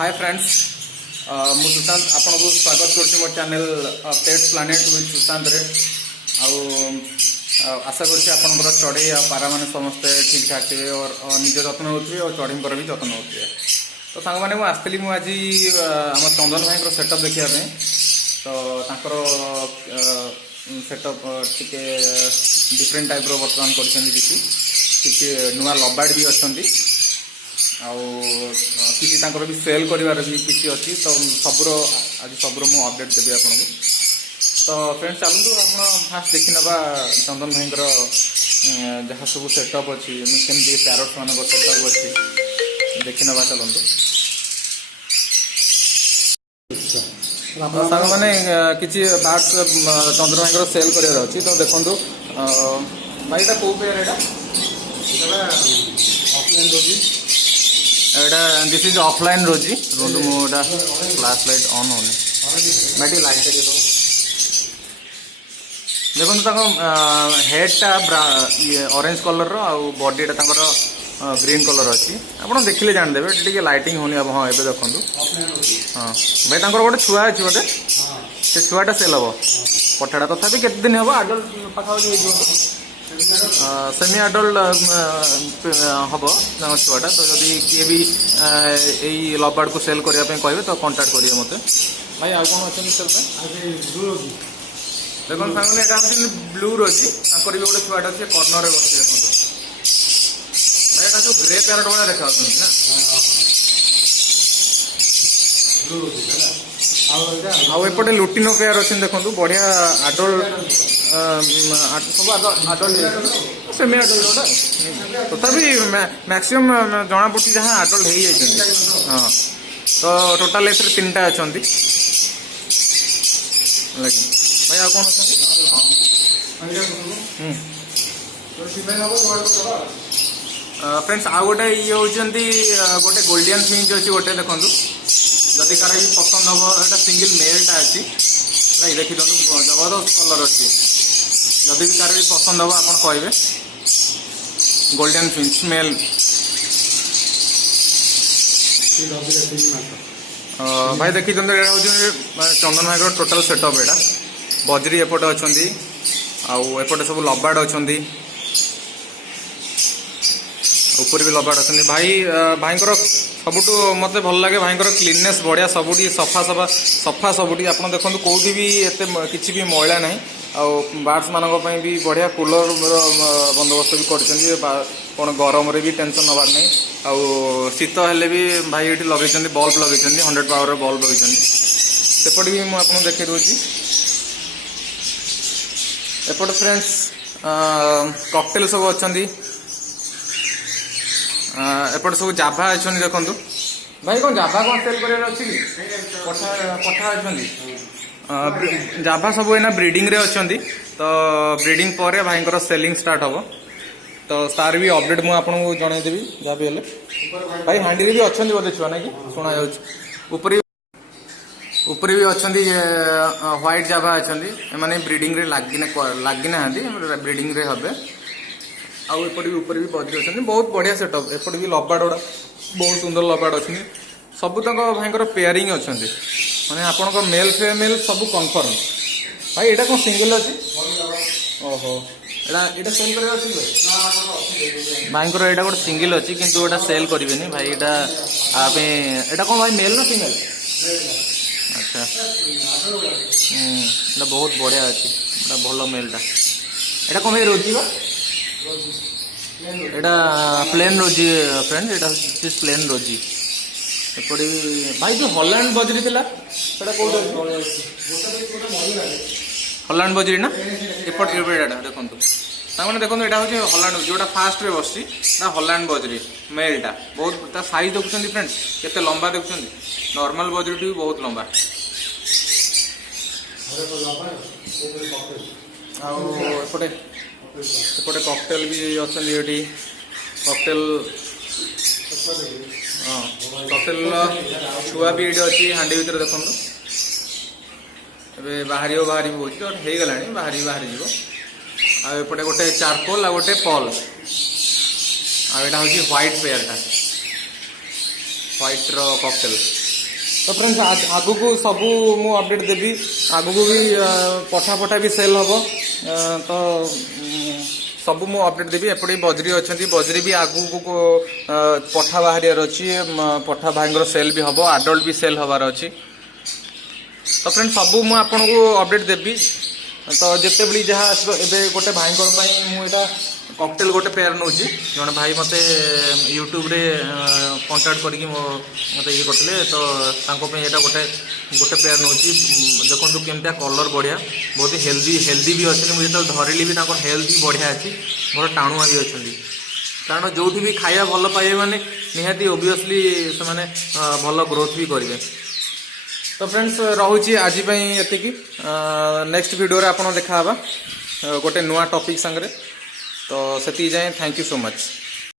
Hi friends मु सुशांत आपन को स्वागत करछि मोर channel pets planet with Sushant रे आशा करछि आपनकर चढ़ई आ पारा माने समस्त ठीक ठाक थे और निज जत्न होथि और चढ़ई पर भी जत्न होथि। तो सांग माने मु आस्तली मु आज हम चंदन भाई को सेटअप देखिया पे तो तांकर सेटअप टिके डिफरेंट टाइप रो वर्तमान करछन किछि नुवा लबाड भी अछंती किसी भी सेल कर किसी अच्छी तो सबूर आज सबूर मु अपडेट देवी आपको। तो फ्रेंड्स चलतु आप फास्ट देखी ना चंदन भाई जहाँ सब सेटअप अच्छी केमती पैरट मान सेटअप अच्छी देखी ना चलतु। सांग मैंने किसी बार्ड्स चंदन भाई सेल कर तो देखो भाई एटा कौ pair Etah this is offline रोजी रोज मोटा फ्लैश लाइट ऑन होने बैठी लाइट देखो हेडटा ऑरेंज कलर रो बॉडीटा ग्रीन कलर अच्छी आप देखिले जानदेवे टे लाइटिंग होनी अब। हाँ ये देखो हाँ भाई गोटे छुआ अच्छी बोटे से छुआटा सेल हम पठाटा तथा केते दिन हम आडल्ट पाखापाखि सेमी आडल्ट हम छुआटा। तो जदि किए भी यही लबार्ड को सेल करने कहे तो कांटेक्ट करेंगे मत भाई। आउ कौन अच्छे सेल देखो सामने यहाँ ब्लू रोजी भी गोटे छुआटा अच्छे कर्णर में बस देखो भाई यहाँ जो ग्रे पैरट भाया देखा ना आउटे लुटिनो पेयर अच्छे देखो बढ़िया आडल्ट सब आडल्ट सेमी आडल्ट तथापि मैक्सिमम जना पड़ी जहाँ आडल्ट हो जाती। हाँ तो टोटाल ए तीन टा अच्छा भाई आ कौन फ्रेंड्स आउ गोटे ये होती गोटे गोल्डियन फिंच अच्छी गोटे देखो जदि कार भी पसंद हम एटा सिंगल मेलटा अच्छी देखी दिखाँ जबरदस्त कलर अच्छी जदि भी कार भी पसंद हम आप कहे गोल्डन फिंच मेल भाई देखी चंदन भाई टोटाल सेटअप एटा बजरी एपटे अच्छा एपटे सब लबाड अच्छा ऊपर भी लबाड अच्छा भाई भाई सबुठ मत भल लगे भाई क्लीननेस बढ़िया सबुठी सफा सफा सफा सबुठी आप देखो कौटी भी एत किसी भी मैला ना बार्ड्स मानक भी बढ़िया कूलर बंदोबस्त भी कर कौन गरम भी टेंशन नबार ना शीत हेले भी भाई ये लगे बल्ब लगे 100 पावर बल्ब लगे सेपटे भी मुझे देखे दूसरी एपटे फ्रेंड्स कॉकटेल सब अच्छा एपटे सब जाभा अच्छा देखो भाई कौन जाभा कौन सेल कर पठा अच्छा जाभा सब एना ब्रीडिंग रे अच्छा तो ब्रीडिंग पर भाई सेलिंग स्टार्ट हम तो तार भी अपडेट मुझे आपको जनईदेवी जहाँ भी हेल्ले भाई हांडी भी अच्छा बोलते छुआ ना कि शुणा ऊपर भी अच्छा व्हाइट जाभा अच्छा मैंने ब्रीडिंग रे लगी ना ब्रीडिंग रे हे आउ एपटे भी ऊपर भी बजरी अच्छा बहुत बढ़िया सेटअप एपटे भी लबाड गुड़ा बहुत सुंदर लबाड अच्छी सब तक भाई पेयरिंग अच्छा मैंने आप मेल फेमेल सब कन्फर्म भाई यहाँ कौन सिंगल अच्छे ओहो एटा सेल कर भाई यहाँ गोटे सिंगल अच्छी किंतु एटा सेल करेंगे भाई यहाँ कौन भाई मेल ना फीमेल अच्छा एटा बहुत बढ़िया अच्छी भल मेलटा एटा कौन भाई रोजी एटा प्लेन रोजी फ्रेंड एटा प्लेन रोजी एपटे भाई जो हॉलैंड बजरी थी हॉलैंड बजरी ना एपटे देखो मैंने देखो यहाँ हूँ हॉलैंड जोटा फास्ट रे बस हॉलैंड बजरी मेलटा बहुत साइज देखुं फ्रेंड्स केते लंबा देखुं नॉर्मल बजरी भी बहुत लंबा एपटे एपटे कॉकटेल भी अच्छा ये कॉकटेल हाँ कॉकटेल छुआ भी ये अच्छी हाँ भर देखो बाहर बाहर हो गला बाहरी बाहरी आउटे गोटे चारकोल आ गोटे पल आटा हूँ व्हाइट पेयरटा व्हाइट रो कॉकटेल तो फ्रेंड्स आगु को सब मु अपडेट देवी आगु को भी पठा भी सेल हम तो सब मु अपडेट देवी एपटे बजरी अच्छा बजरी भी आगु को पठा बाहर अच्छी पठा भाई सेल भी हम आडल्ट भी सेल हबार अच्छी तो फ्रेंड्स सब मु आपन को अपडेट देवी तो जिते बड़ी जहाँ एबे गोटे भाई मुझा कॉकटेल गोटे पेयर नौ जड़े भाई मते यूट्यूब रे कांटेक्ट करके मते ये करते तो यहाँ गोटे गोटे पेयर नौ देखो केमती कलर बढ़िया बहुत हेल्दी भी अच्छे मुझे धरली भी हेल्थ भी बढ़िया अच्छी बहुत टाणुआ भी अच्छा कारण जो भी खाया भल पाइबे मैंने निहाती ओबियसली से भल ग्रोथ भी करेंगे तो फ्रेंड्स रहुची आज ये नेक्स्ट वीडियो आप देखा गोटे नुआ टॉपिक संगे तो से जाए थैंक यू सो मच।